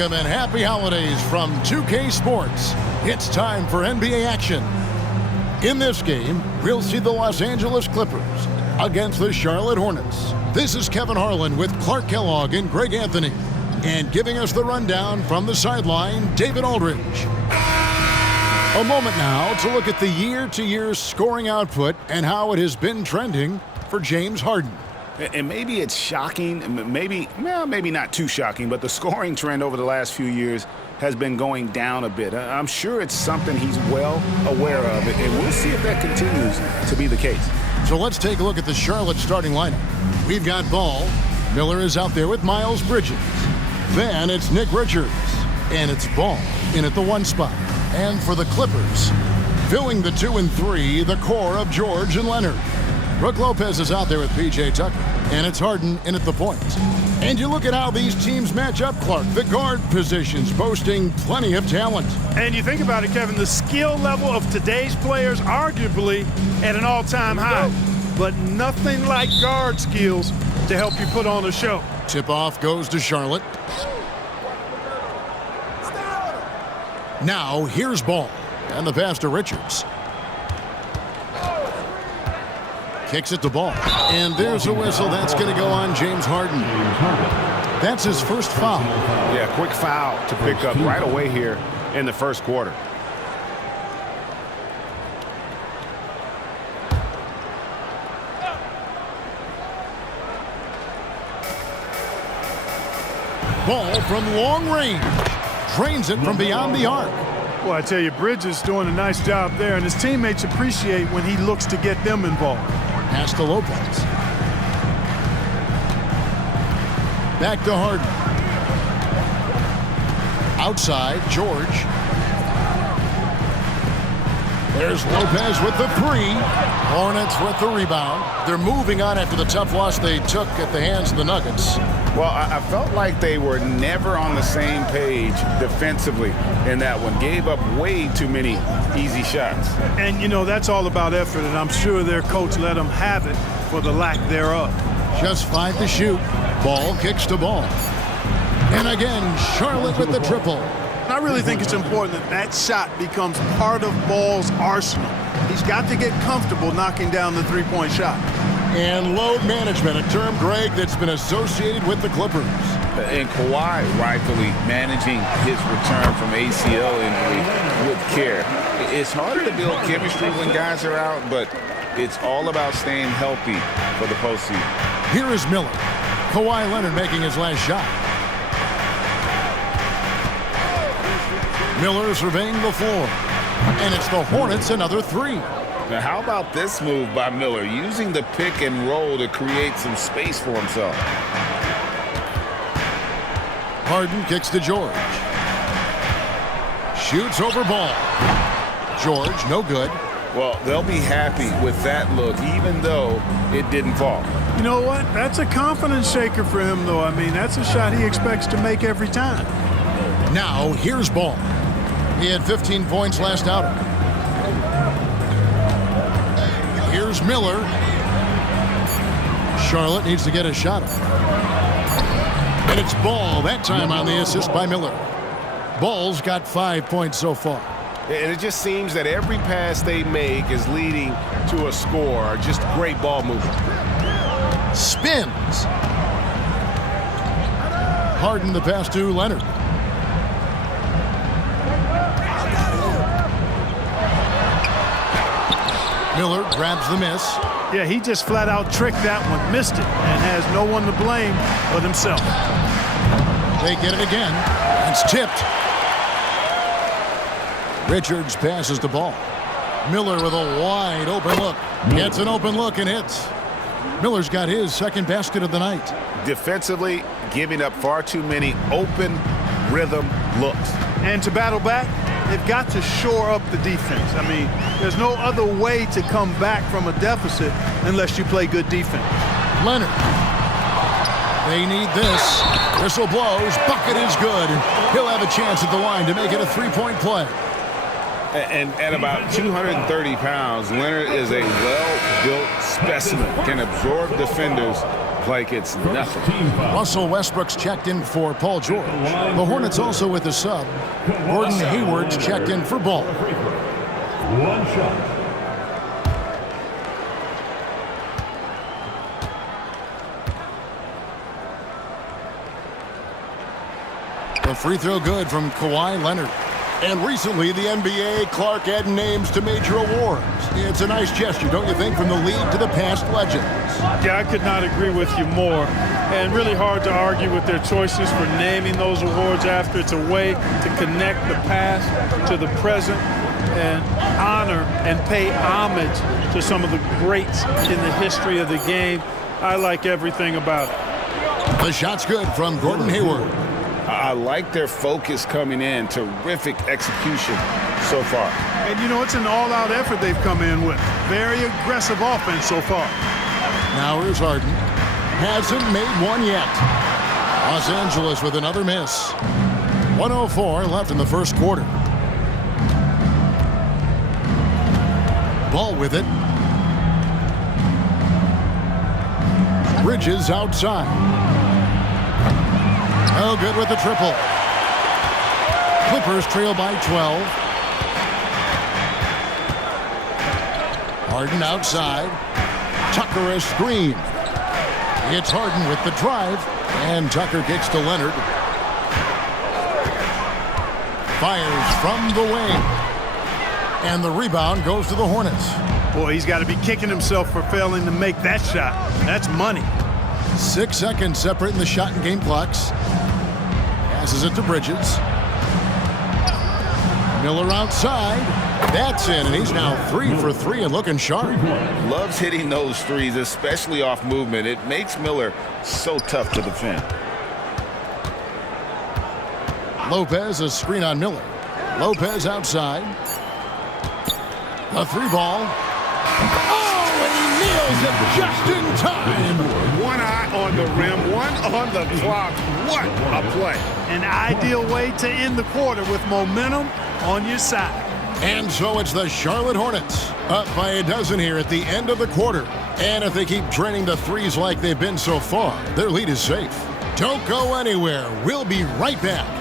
Welcome and happy holidays from 2K Sports. It's time for NBA action. In this game, we'll see the Los Angeles Clippers against the Charlotte Hornets. This is Kevin Harlan with Clark Kellogg and Greg Anthony. And giving us the rundown from the sideline, David Aldridge. A moment now to look at the year-to-year scoring output and how it has been trending for James Harden. And maybe it's shocking, maybe not too shocking, but the scoring trend over the last few years has been going down a bit. I'm sure it's something he's well aware of, and we'll see if that continues to be the case. So let's take a look at the Charlotte starting lineup. We've got Ball. Miller is out there with Miles Bridges. Then it's Nick Richards. And it's Ball in at the 1 spot. And for the Clippers, filling the 2 and 3, the core of George and Leonard. Brook Lopez is out there with P.J. Tucker, and it's Harden in at the point. And you look at how these teams match up, Clark. The guard positions boasting plenty of talent. And you think about it, Kevin, the skill level of today's players arguably at an all-time high. But nothing like guard skills to help you put on a show. Tip-off goes to Charlotte. Now here's Ball, and the pass to Richards. Kicks it to Ball. And there's a whistle. That's going to go on James Harden. That's his first foul. Yeah, quick foul to pick up right away here in the first quarter. Ball from long range. Drains it from beyond the arc. Well, I tell you, Bridges is doing a nice job there, and his teammates appreciate when he looks to get them involved. Pass to Lopez. Back to Harden. Outside, George. There's Lopez with the 3. Hornets with the rebound. They're moving on after the tough loss they took at the hands of the Nuggets. Well, I felt like they were never on the same page defensively in that one. Gave up way too many easy shots. And, you know, that's all about effort, and I'm sure their coach let them have it for the lack thereof. Just 5 to shoot. Ball kicks to Ball. And again, Charlotte with the triple. I really think it's important that that shot becomes part of Ball's arsenal. He's got to get comfortable knocking down the three-point shot. And load management, a term, Greg, that's been associated with the Clippers. And Kawhi rightfully managing his return from ACL injury with care. It's harder to build chemistry when guys are out, but it's all about staying healthy for the postseason. Here is Miller. Kawhi Leonard making his last shot. Miller surveying the floor. And it's the Hornets, another 3. Now, how about this move by Miller, using the pick and roll to create some space for himself? Harden kicks to George. Shoots over Ball. George, no good. Well, they'll be happy with that look, even though it didn't fall. You know what? That's a confidence shaker for him, though. I mean, that's a shot he expects to make every time. Now, here's Ball. He had 15 points last outing. Here's Miller. Charlotte needs to get a shot up. And it's Ball, that time on the assist by Miller. Ball's got 5 points so far. And it just seems that every pass they make is leading to a score. Just great ball movement. Spins. Harden the pass to Leonard. Miller grabs the miss. Yeah, he just flat out tricked that one, missed it, and has no one to blame but himself. They get it again. It's tipped. Richards passes the ball. Miller with a wide open look. Gets an open look and hits. Miller's got his second basket of the night. Defensively, giving up far too many open rhythm looks. And to battle back, they've got to shore up the defense. I mean, there's no other way to come back from a deficit unless you play good defense. Leonard. They need this. Whistle blows. Bucket is good. And he'll have a chance at the line to make it a three-point play. And at about 230 pounds, Leonard is a well-built specimen, can absorb defenders like it's nothing. Russell Westbrook's checked in for Paul George. The Hornets also with a sub. Gordon Hayward's checked in for Ball. One shot. The free throw good from Kawhi Leonard. And recently, the NBA, Clark adding names to major awards. It's a nice gesture, don't you think, from the league to the past legends? Yeah, I could not agree with you more. And really hard to argue with their choices for naming those awards after. It's a way to connect the past to the present and honor and pay homage to some of the greats in the history of the game. I like everything about it. The shot's good from Gordon Hayward. I like their focus coming in. Terrific execution so far. And, you know, it's an all-out effort they've come in with. Very aggressive offense so far. Now here's Harden. Hasn't made one yet. Los Angeles with another miss. 1:04 left in the first quarter. Ball with it. Bridges outside. Oh, good with the triple. Clippers trail by 12. Harden outside. Tucker a screen. It's Harden with the drive. And Tucker kicks to Leonard. Fires from the wing. And the rebound goes to the Hornets. Boy, he's got to be kicking himself for failing to make that shot. That's money. 6 seconds separating the shot and game clocks. Passes it to Bridges. Miller outside. That's in, and he's now 3 for 3 and looking sharp. Loves hitting those threes, especially off movement. It makes Miller so tough to defend. Lopez, a screen on Miller. Lopez outside. A 3-ball. Oh, and he nails it just in time. One eye on the rim, one on the clock. What a play. An ideal way to end the quarter with momentum on your side. And so it's the Charlotte Hornets up by a dozen here at the end of the quarter. And if they keep draining the threes like they've been so far, their lead is safe. Don't go anywhere. We'll be right back.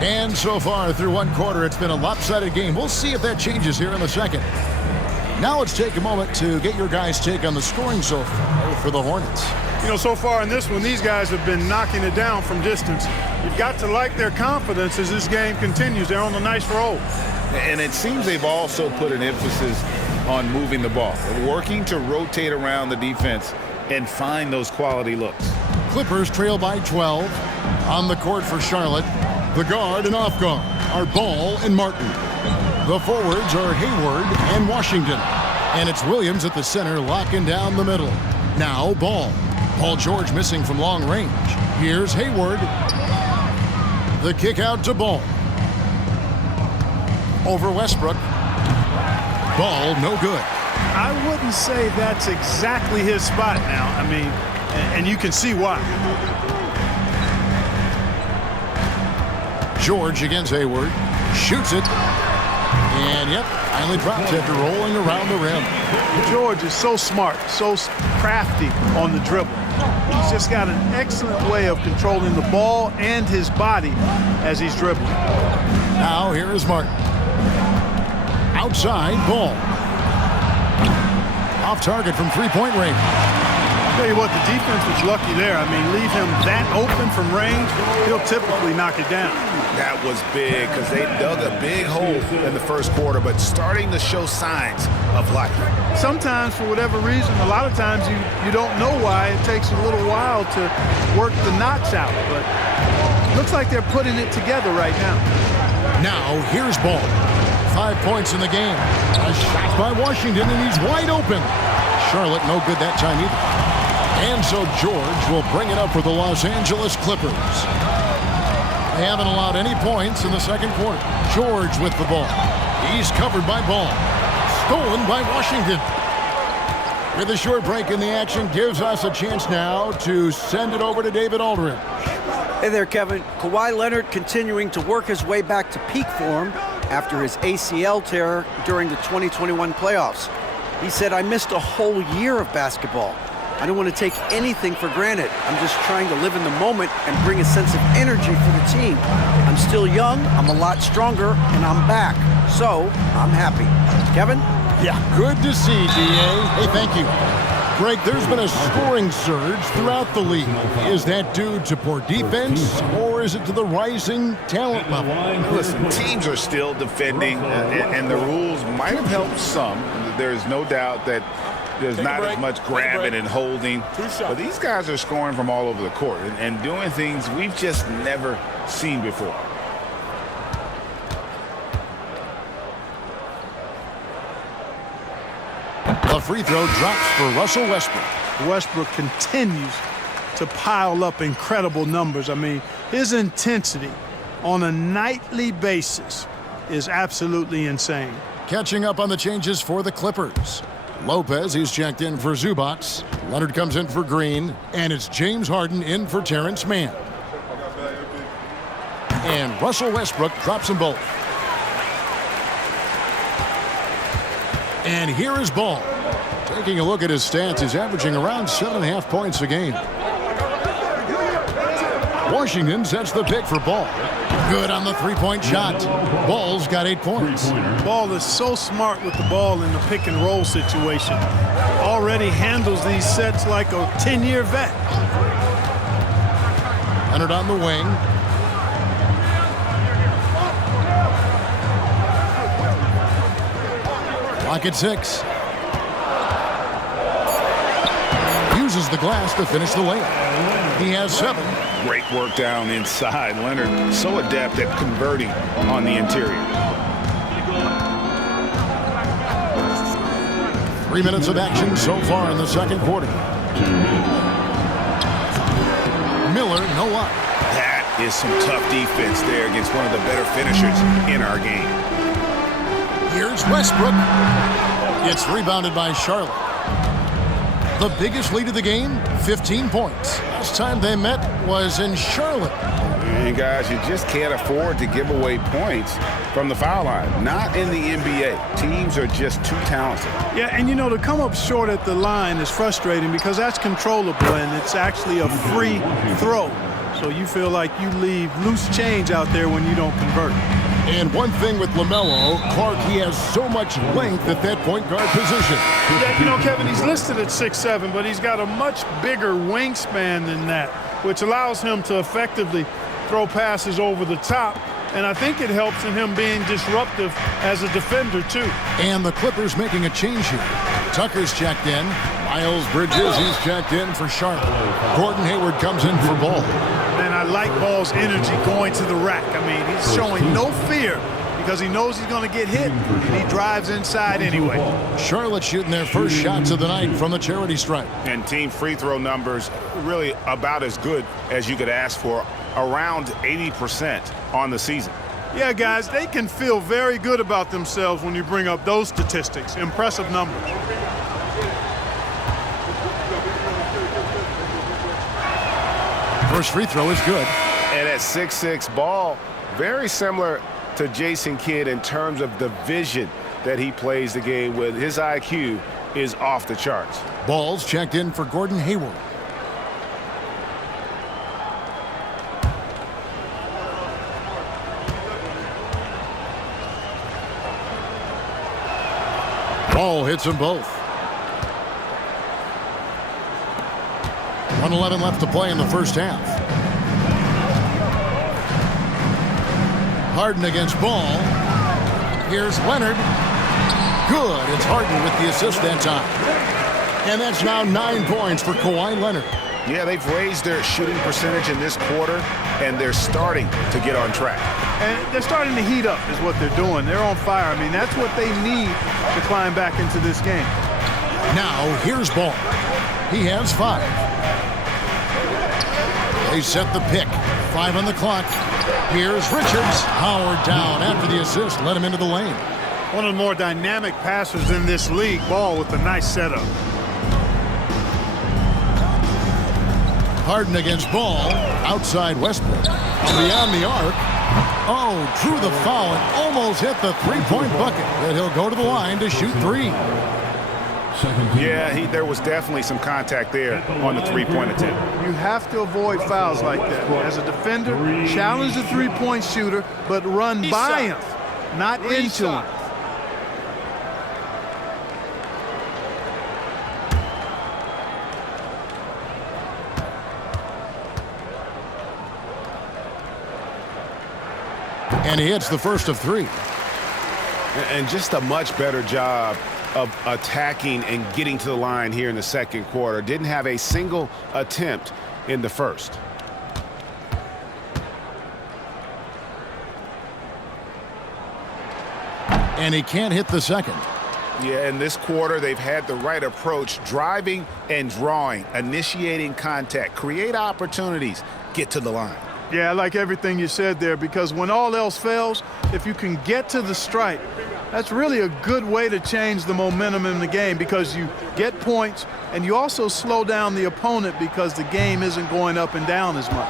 And so far through one quarter, it's been a lopsided game. We'll see if that changes here in the second. Now let's take a moment to get your guys' take on the scoring so far for the Hornets. You know, so far in this one, these guys have been knocking it down from distance. You've got to like their confidence as this game continues. They're on a nice roll. And it seems they've also put an emphasis on moving the ball, working to rotate around the defense and find those quality looks. Clippers trail by 12. On the court for Charlotte, the guard and off guard are Ball and Martin. The forwards are Hayward and Washington. And it's Williams at the center locking down the middle. Now Ball. Paul George missing from long range. Here's Hayward. The kick out to Ball. Over Westbrook. Ball no good. I wouldn't say that's exactly his spot now. I mean, and you can see why. George against Hayward. Shoots it. And, yep, finally drops after rolling around the rim. George is so smart, so crafty on the dribble. He's just got an excellent way of controlling the ball and his body as he's dribbling. Now here is Martin. Outside, Ball. Off target from three-point range. I'll tell you what, the defense was lucky there. I mean, leave him that open from range, he'll typically knock it down. That was big because they dug a big hole in the first quarter, but starting to show signs of life. Sometimes, for whatever reason, a lot of times you don't know why. It takes a little while to work the knots out, but looks like they're putting it together right now. Now here's Ball. 5 points in the game. A shot by Washington, and he's wide open. Charlotte no good that time either. And so George will bring it up for the Los Angeles Clippers. They haven't allowed any points in the second quarter. George with the ball. He's covered by Ball. Stolen by Washington. With a short break in the action, gives us a chance now to send it over to David Aldridge. Hey there, Kevin. Kawhi Leonard continuing to work his way back to peak form after his ACL tear during the 2021 playoffs. He said, "I missed a whole year of basketball. I don't want to take anything for granted. I'm just trying to live in the moment and bring a sense of energy for the team. I'm still young, I'm a lot stronger, and I'm back. So, I'm happy." Kevin? Yeah, good to see, D.A. Hey, thank you. Greg, there's been a scoring surge throughout the league. Is that due to poor defense, or is it to the rising talent level? Listen, teams are still defending, and the rules might have helped some. There's no doubt that there's not as much grabbing and holding. But these guys are scoring from all over the court and doing things we've just never seen before. The free throw drops for Russell Westbrook. Westbrook continues to pile up incredible numbers. I mean, his intensity on a nightly basis is absolutely insane. Catching up on the changes for the Clippers. Lopez, he's checked in for Zubac. Leonard comes in for Green. And it's James Harden in for Terrence Mann. And Russell Westbrook drops them both. And here is Ball. Taking a look at his stats, he's averaging around 7.5 points a game. Washington sets the pick for Ball. Good on the three-point shot. Ball's got 8 points. Ball is so smart with the ball in the pick-and-roll situation. Already handles these sets like a 10-year vet. Leonard on the wing. Clock at 6. Uses the glass to finish the layup. He has 7. Great work down inside. Leonard so adept at converting on the interior. 3 minutes of action so far in the second quarter. Miller, no luck. That is some tough defense there against one of the better finishers in our game. Here's Westbrook. It's rebounded by Charlotte. The biggest lead of the game, 15 points. Last time they met was in Charlotte. You guys, you just can't afford to give away points from the foul line. Not in the NBA. Teams are just too talented. Yeah, and you know, to come up short at the line is frustrating because that's controllable and it's actually a free throw. So you feel like you leave loose change out there when you don't convert. And one thing with LaMelo, Clark, he has so much length at that point guard position. Yeah, you know, Kevin, he's listed at 6'7", but he's got a much bigger wingspan than that, which allows him to effectively throw passes over the top. And I think it helps in him being disruptive as a defender, too. And the Clippers making a change here. Tucker's checked in. Miles Bridges, he's checked in for Charlotte. Gordon Hayward comes in for Ball. Man, I like Ball's energy going to the rack. I mean, he's showing no fear because he knows he's going to get hit, and he drives inside anyway. Charlotte shooting their first shots of the night from the charity stripe. And team free throw numbers really about as good as you could ask for, around 80% on the season. Yeah, guys, they can feel very good about themselves when you bring up those statistics. Impressive numbers. First free throw is good. And at 6'6", Ball, very similar to Jason Kidd in terms of the vision that he plays the game with. His IQ is off the charts. Ball's checked in for Gordon Hayward. Ball hits them both. 1:11 left to play in the first half. Harden against Ball. Here's Leonard. Good. It's Harden with the assist that time. And that's now 9 points for Kawhi Leonard. Yeah, they've raised their shooting percentage in this quarter, and they're starting to get on track. And they're starting to heat up is what they're doing. They're on fire. I mean, that's what they need to climb back into this game. Now, here's Ball. He has 5. They set the pick. 5 on the clock. Here's Richards. Howard down after the assist. Let him into the lane. One of the more dynamic passers in this league. Ball with a nice setup. Harden against Ball. Outside Westbrook. Beyond the arc. Oh, drew the foul and almost hit the three-point bucket. But he'll go to the line to shoot 3. Yeah, there was definitely some contact there on the three-point attempt. You have to avoid fouls like that. As a defender, challenge the three-point shooter, but run by him, not into him. And he hits the first of 3. And just a much better job of attacking and getting to the line here in the second quarter. Didn't have a single attempt in the first. And he can't hit the second. Yeah, in this quarter, they've had the right approach, driving and drawing, initiating contact, create opportunities, get to the line. Yeah, I like everything you said there, because when all else fails, if you can get to the stripe, that's really a good way to change the momentum in the game, because you get points and you also slow down the opponent because the game isn't going up and down as much.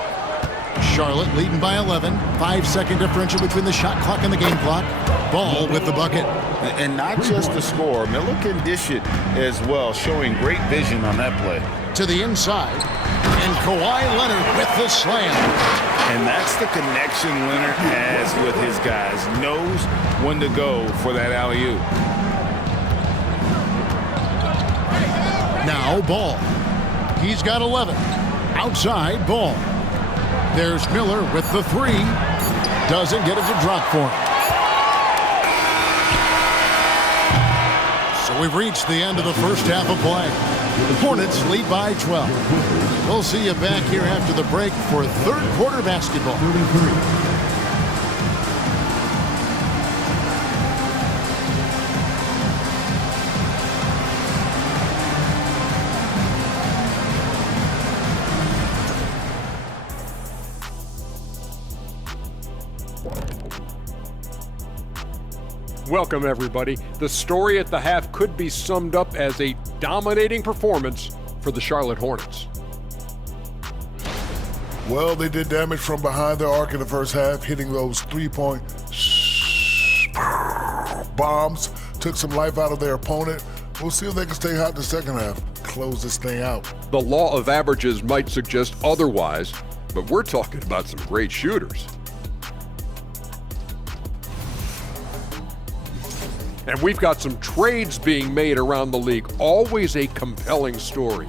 Charlotte leading by 11. 5-second differential between the shot clock and the game clock. Ball with the bucket. And not just the score. Miller can dish it as well, showing great vision on that play. To the inside. And Kawhi Leonard with the slam. And that's the connection Leonard has with his guys. Knows when to go for that alley-oop. Now Ball. He's got 11. Outside Ball. There's Miller with the 3. Doesn't get it to drop for him. So we've reached the end of the first half of play. The Hornets lead by 12. We'll see you back here after the break for third quarter basketball. Welcome, everybody. The story at the half could be summed up as a dominating performance for the Charlotte Hornets. Well, they did damage from behind the arc in the first half, hitting those three-point bombs, took some life out of their opponent. We'll see if they can stay hot in the second half, close this thing out. The law of averages might suggest otherwise, but we're talking about some great shooters. And we've got some trades being made around the league. Always a compelling story.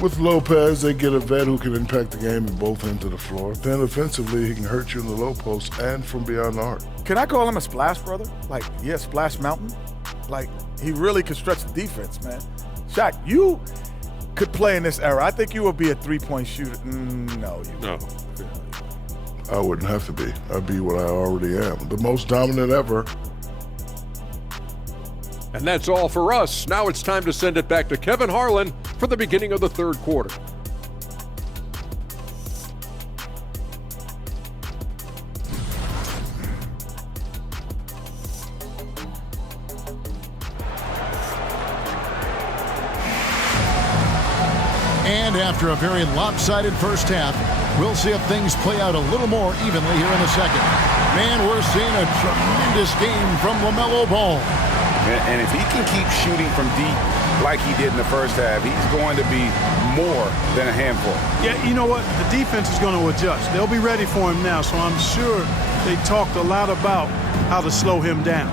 With Lopez, they get a vet who can impact the game at both ends of the floor. Then offensively, he can hurt you in the low post and from beyond the arc. Can I call him a splash brother? Like, yeah, Splash Mountain? Like, he really can stretch the defense, man. Shaq, you could play in this era. I think you would be a three-point shooter. No, you wouldn't. I wouldn't have to be. I'd be what I already am. The most dominant ever. And that's all for us. Now it's time to send it back to Kevin Harlan for the beginning of the third quarter. And after a very lopsided first half, we'll see if things play out a little more evenly here in the second. Man, we're seeing a tremendous game from LaMelo Ball. And if he can keep shooting from deep like he did in the first half, he's going to be more than a handful. Yeah, you know what? The defense is going to adjust. They'll be ready for him now, so I'm sure they talked a lot about how to slow him down.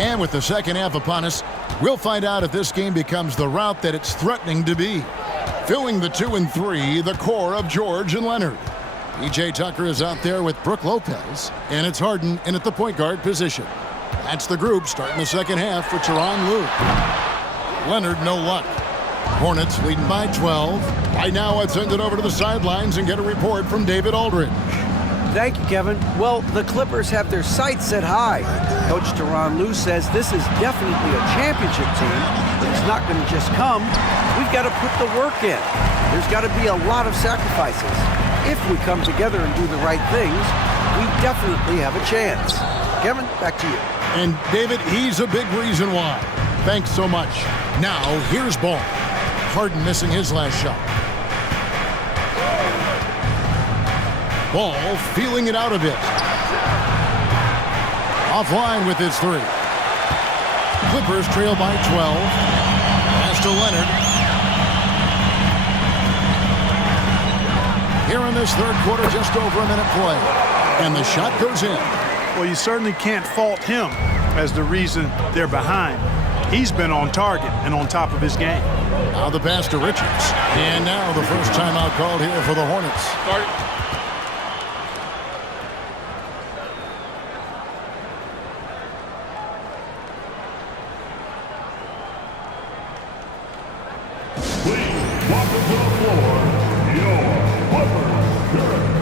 And with the second half upon us, we'll find out if this game becomes the route that it's threatening to be. Filling the 2 and 3, the core of George and Leonard. PJ Tucker is out there with Brook Lopez, and it's Harden in at the point guard position. That's the group starting the second half for Tyronn Lue. Leonard, no luck. Hornets leading by 12. Right now, let's send it over to the sidelines and get a report from David Aldridge. Thank you, Kevin. Well, the Clippers have their sights set high. Coach Tyronn Lue says this is definitely a championship team, but it's not going to just come. We've got to put the work in. There's got to be a lot of sacrifices. If we come together and do the right things, we definitely have a chance. Kevin, back to you. And David, he's a big reason why. Thanks so much. Now, here's Ball. Harden missing his last shot. Ball feeling it out a bit. Offline with his three. Clippers trail by 12. Pass to Leonard. Here in this third quarter, just over a minute play. And the shot goes in. Well, you certainly can't fault him as the reason they're behind. He's been on target and on top of his game. Now the pass to Richards. And now the first timeout called here for the Hornets. Please welcome to the floor your Clippers jerseys.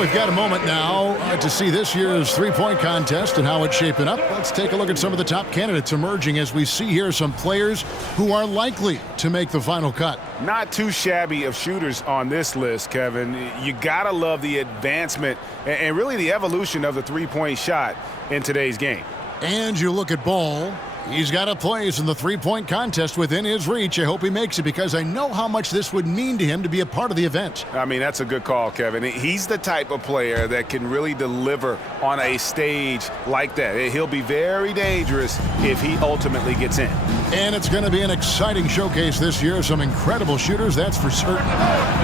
We've got a moment now to see this year's three-point contest and how it's shaping up. Let's take a look at some of the top candidates emerging as we see here some players who are likely to make the final cut. Not too shabby of shooters on this list, Kevin. You got to love the advancement and really the evolution of the three-point shot in today's game. And you look at Ball. He's got a place in the three-point contest within his reach. I hope he makes it because I know how much this would mean to him to be a part of the event. I mean, that's a good call, Kevin. He's the type of player that can really deliver on a stage like that. He'll be very dangerous if he ultimately gets in. And it's going to be an exciting showcase this year. Some incredible shooters, that's for certain.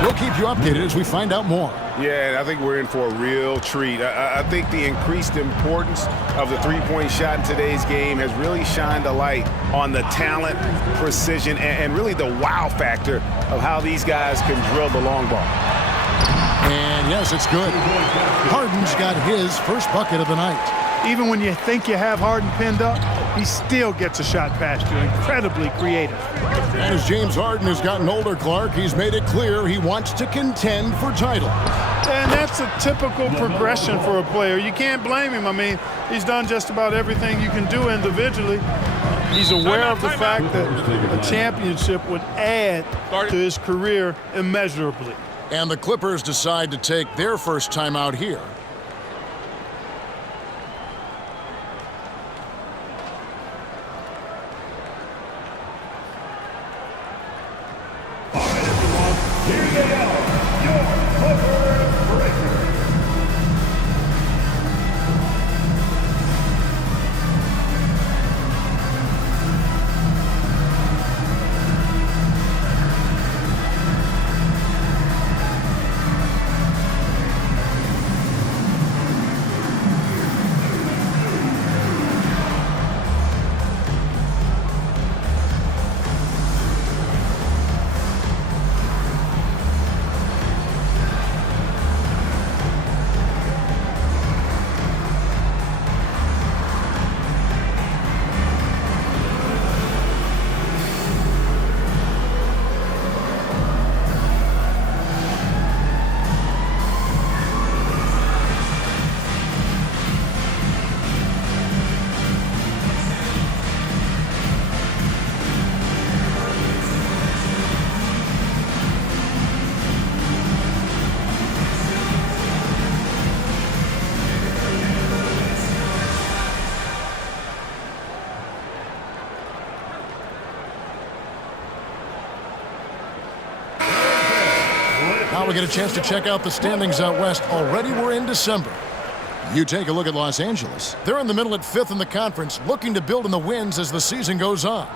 We'll keep you updated as we find out more. Yeah, I think we're in for a real treat. I think the increased importance of the three-point shot in today's game has really shined a light on the talent, precision, and really the wow factor of how these guys can drill the long ball. And yes, it's good. Harden's got his first bucket of the night. Even when you think you have Harden pinned up, he still gets a shot past you. Incredibly creative. And as James Harden has gotten older, Clark, he's made it clear he wants to contend for title. And that's a typical progression for a player. You can't blame him. I mean, he's done just about everything you can do individually. He's aware of the fact that a championship would add to his career immeasurably. And the Clippers decide to take their first time out here. Here they are, your Clippers breakers. we get a chance to check out the standings out west. Already we're in December. You take a look at Los Angeles. They're in the middle at 5th in the conference, looking to build in the wins as the season goes on.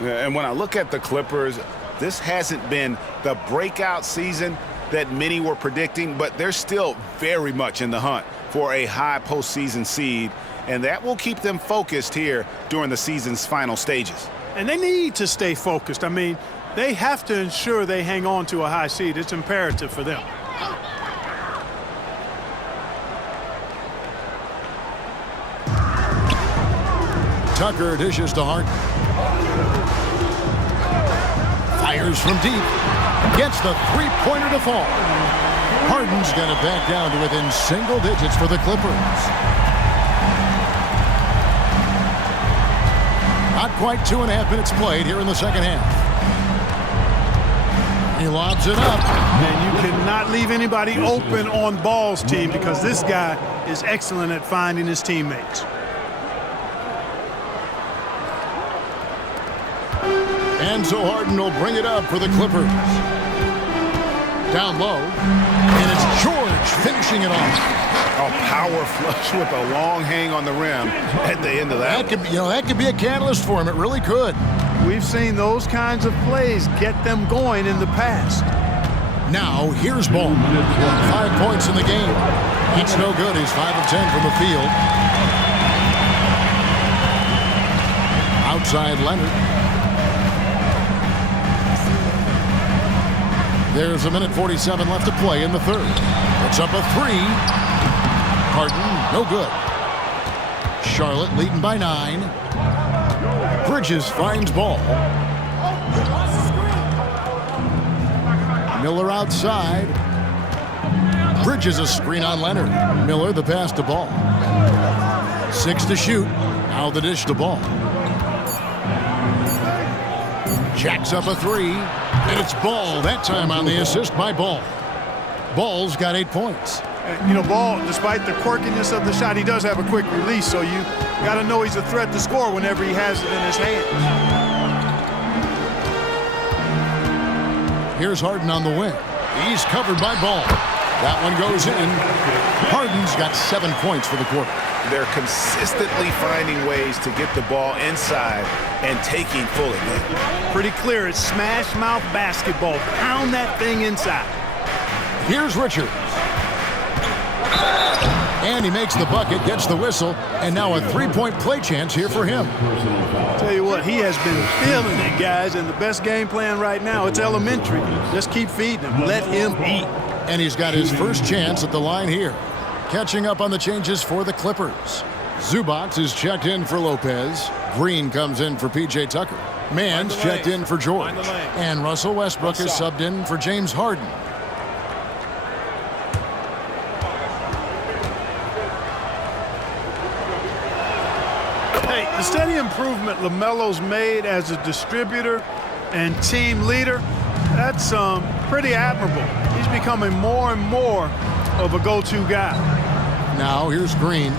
And when I look at the Clippers, this hasn't been the breakout season that many were predicting, but they're still very much in the hunt for a high postseason seed, and that will keep them focused here during the season's final stages. And they need to stay focused. I mean, they have to ensure they hang on to a high seed. It's imperative for them. Tucker dishes to Harden. Fires from deep. Gets the three-pointer to fall. Harden's got it back down to within single digits for the Clippers. Not quite 2.5 minutes played here in the second half. He lobs it up. And you cannot leave anybody open on balls, team, because this guy is excellent at finding his teammates. And so Harden will bring it up for the Clippers. Down low. And it's George finishing it off. A power flush with a long hang on the rim at the end of that. That could be a catalyst for him. It really could. We've seen those kinds of plays get them going in the past. Now, here's Ball. 5 points in the game. It's no good. He's 5 of 10 from the field. Outside Leonard. There's 1:47 left to play in the third. It's up a 3. Harden, no good. Charlotte leading by 9. Bridges finds Ball. Miller outside. Bridges a screen on Leonard. Miller the pass to Ball. 6 to shoot. Now the dish to Ball. Jacks up a 3. And it's Ball that time on the assist by Ball. Ball's got 8 points. You know, Ball, despite the quirkiness of the shot, he does have a quick release, so you got to know he's a threat to score whenever he has it in his hands. Here's Harden on the wing. He's covered by Ball. That one goes in. Harden's got 7 points for the quarter. They're consistently finding ways to get the ball inside and taking full advantage. Pretty clear, it's smash mouth basketball. Pound that thing inside. Here's Richards. And he makes the bucket, gets the whistle, and now a 3-point play chance here for him. Tell you what, he has been feeling it, guys, and the best game plan right now, it's elementary. Just keep feeding him. Let him eat. And he's got his first chance at the line here. Catching up on the changes for the Clippers. Zubac is checked in for Lopez. Green comes in for P.J. Tucker. Mann's checked in for George. And Russell Westbrook is subbed in for James Harden. The steady improvement LaMelo's made as a distributor and team leader, that's pretty admirable. He's becoming more and more of a go-to guy. Now here's Green.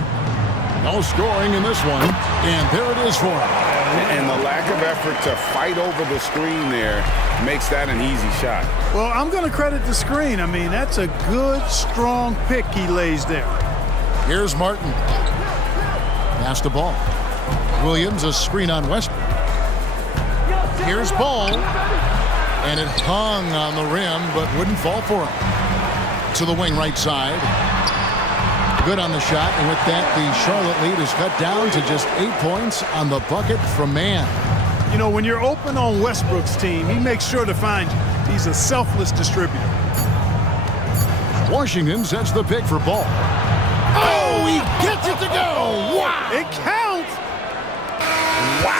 No scoring in this one, and there it is for him. And the lack of effort to fight over the screen there makes that an easy shot. Well, I'm going to credit the screen. I mean, that's a good, strong pick he lays there. Here's Martin. Pass the ball. Williams a screen on Westbrook. Here's Ball. And it hung on the rim, but wouldn't fall for him. To the wing right side. Good on the shot, and with that, the Charlotte lead is cut down to just 8 points on the bucket from Mann. You know, when you're open on Westbrook's team, he makes sure to find you. He's a selfless distributor. Washington sets the pick for Ball. Oh, he gets it to go! Wow! It counts! Wow,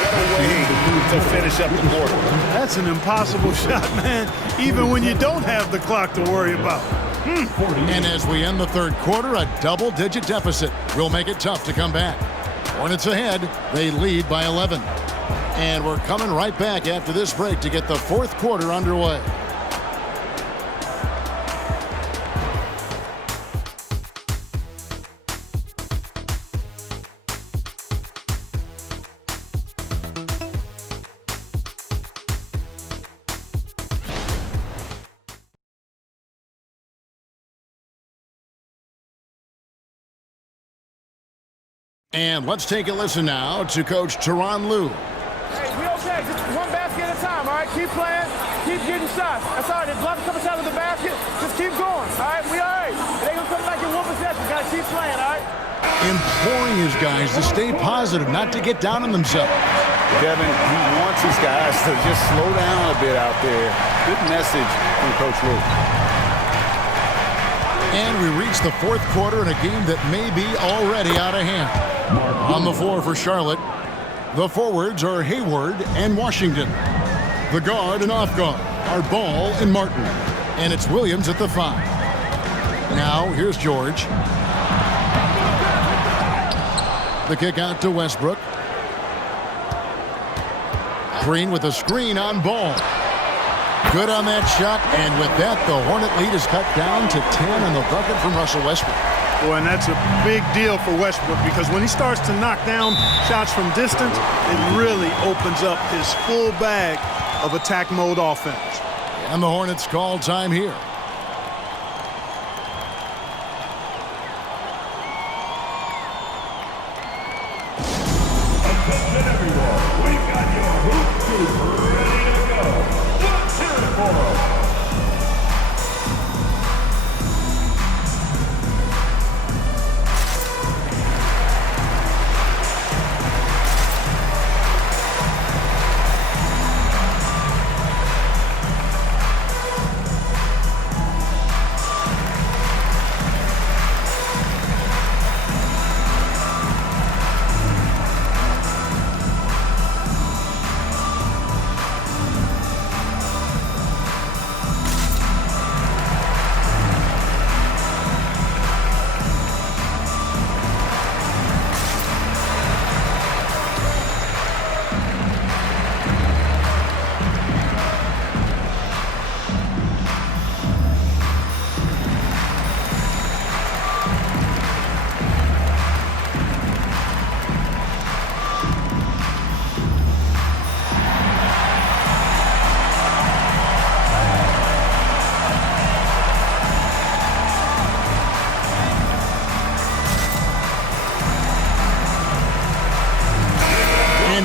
what a way to finish up the quarter. That's an impossible shot, man, even when you don't have the clock to worry about. And as we end the third quarter, a double-digit deficit will make it tough to come back. Hornets ahead. They lead by 11. And we're coming right back after this break to get the fourth quarter underway. And let's take a listen now to Coach Tyronn Lue. Hey, we okay. Just one basket at a time, all right? Keep playing. Keep getting shots. That's all right. They block a couple shots of the basket. Just keep going, all right? We all right. It ain't going to come back in one possession. Got to keep playing, all right? Imploring his guys to stay positive, not to get down on themselves. Kevin, he wants his guys to just slow down a bit out there. Good message from Coach Lue. And we reach the fourth quarter in a game that may be already out of hand. On the floor for Charlotte, the forwards are Hayward and Washington. The guard and off guard are Ball and Martin. And it's Williams at the 5. Now, here's George. The kick out to Westbrook. Green with a screen on Ball. Good on that shot, and with that, the Hornet lead is cut down to 10 on the bucket from Russell Westbrook. Boy, and that's a big deal for Westbrook because when he starts to knock down shots from distance, it really opens up his full bag of attack mode offense. And the Hornets call time here. Attention everyone, we've got your hoop scoop ready to go. Let's hear it for them.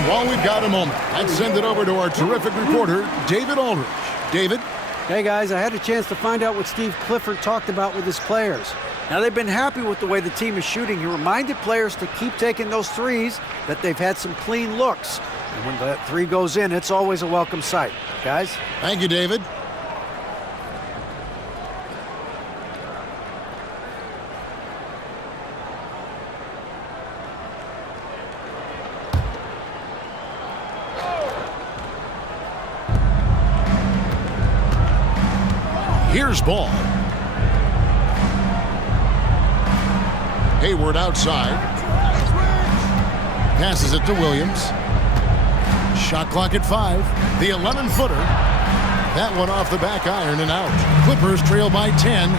While we've got a moment, let's send it over to our terrific reporter, David Aldridge. David? Hey, guys, I had a chance to find out what Steve Clifford talked about with his players. Now, they've been happy with the way the team is shooting. He reminded players to keep taking those threes, that they've had some clean looks. And when that three goes in, it's always a welcome sight. Guys? Thank you, David. Here's Ball. Hayward outside. Passes it to Williams. Shot clock at 5. The 11-footer. That one off the back iron and out. Clippers trail by 10.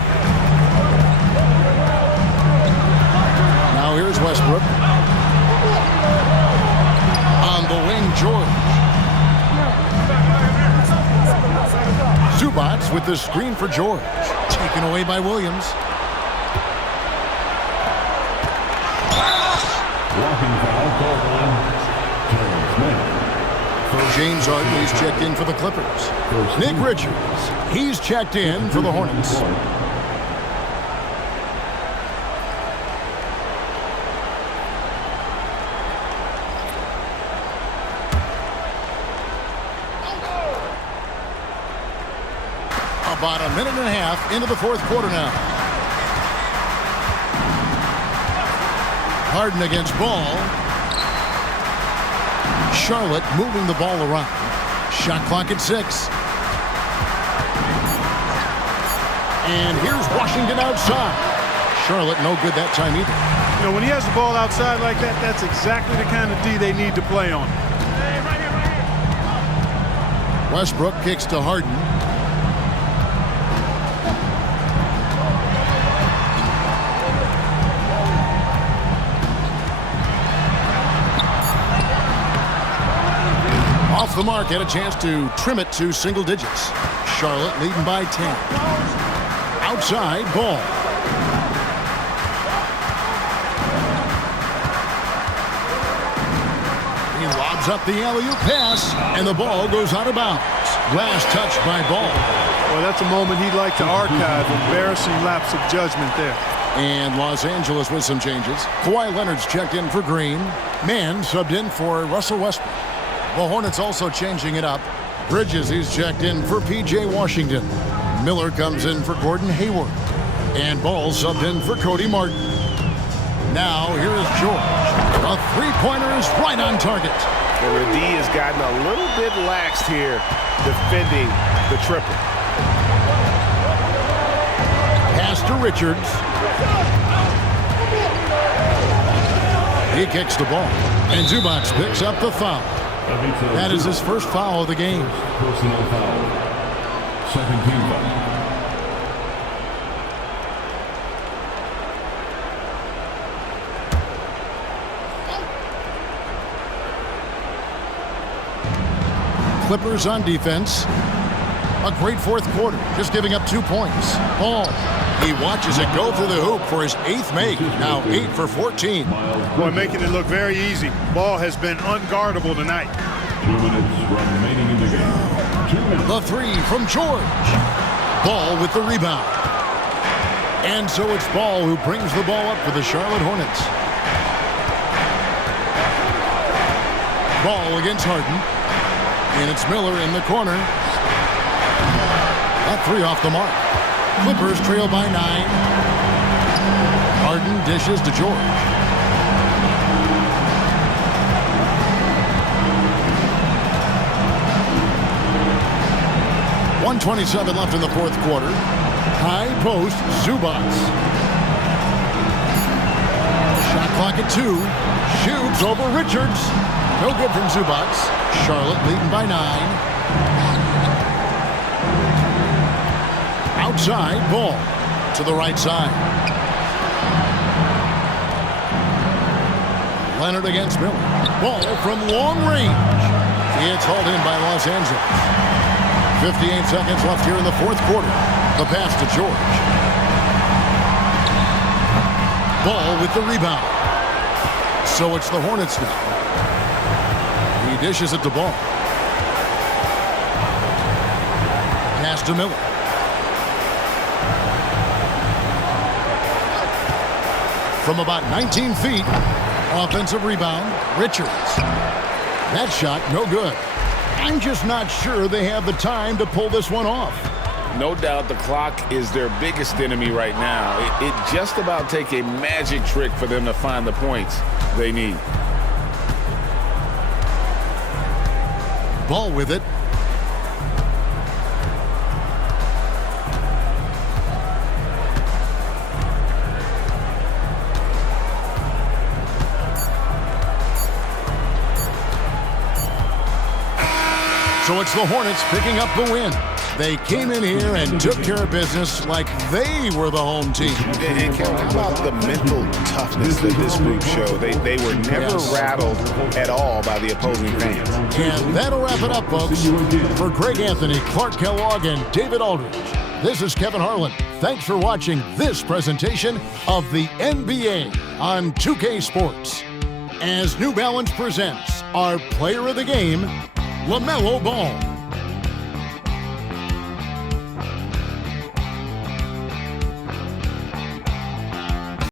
Now here's Westbrook. On the wing, George. Zubats with the screen for George. Taken away by Williams. Walking foul called on Terrence Mann. James Hartley's checked in for the Clippers. Nick Richards, he's checked in for the Hornets. About a minute and a half into the fourth quarter now. Harden against Ball. Charlotte moving the ball around. Shot clock at 6. And here's Washington outside. Charlotte no good that time either. You know, when he has the ball outside like that, that's exactly the kind of D they need to play on. Westbrook kicks to Harden. Off the mark, had a chance to trim it to single digits. Charlotte leading by 10. Outside, Ball. up the alley-oop pass, and the ball goes out of bounds. Last touch by Ball. Well, that's a moment he'd like to archive. Embarrassing lapse of judgment there. And Los Angeles with some changes. Kawhi Leonard's checked in for Green. Mann subbed in for Russell Westbrook. The Hornets also changing it up. Bridges, he's checked in for P.J. Washington. Miller comes in for Gordon Hayward. And Ball subbed in for Cody Martin. Now, here is George. A three-pointer is right on target. And D has gotten a little bit laxed here defending the triple. Pass to Richards. He kicks the ball. And Zubac picks up the foul. That is his first foul of the game. Personal foul. Second team foul. Clippers on defense. A great fourth quarter, just giving up 2 points. Ball. He watches it go through the hoop for his 8th make. Now 8 for 14. Boy, making it look very easy. Ball has been unguardable tonight. 2 minutes remaining in the game. 2 minutes. The three from George. Ball with the rebound. And so it's Ball who brings the ball up for the Charlotte Hornets. Ball against Harden. And it's Miller in the corner. That three off the mark. Clippers trail by 9. Harden dishes to George. .127 left in the fourth quarter. High post, Zubac. Shot clock at 2. Shoots over Richards. No good from Zubac. Charlotte leading by 9. Outside, Ball to the right side. Leonard against Miller. Ball from long range. It's hauled in by Los Angeles. 58 seconds left here in the fourth quarter. The pass to George. Ball with the rebound. So it's the Hornets now. He dishes it to Ball. Pass to Miller. From about 19 feet, offensive rebound, Richards. That shot, no good. I'm just not sure they have the time to pull this one off. No doubt the clock is their biggest enemy right now. It just about take a magic trick for them to find the points they need. Ball with it. So it's the Hornets picking up the win. They came in here and took care of business like they were the home team. And Kevin, how about the mental toughness that this group showed? They were never rattled at all by the opposing fans. And that'll wrap it up, folks. For Greg Anthony, Clark Kellogg, and David Aldridge, this is Kevin Harlan. Thanks for watching this presentation of the NBA on 2K Sports. As New Balance presents our player of the game, LaMelo Ball.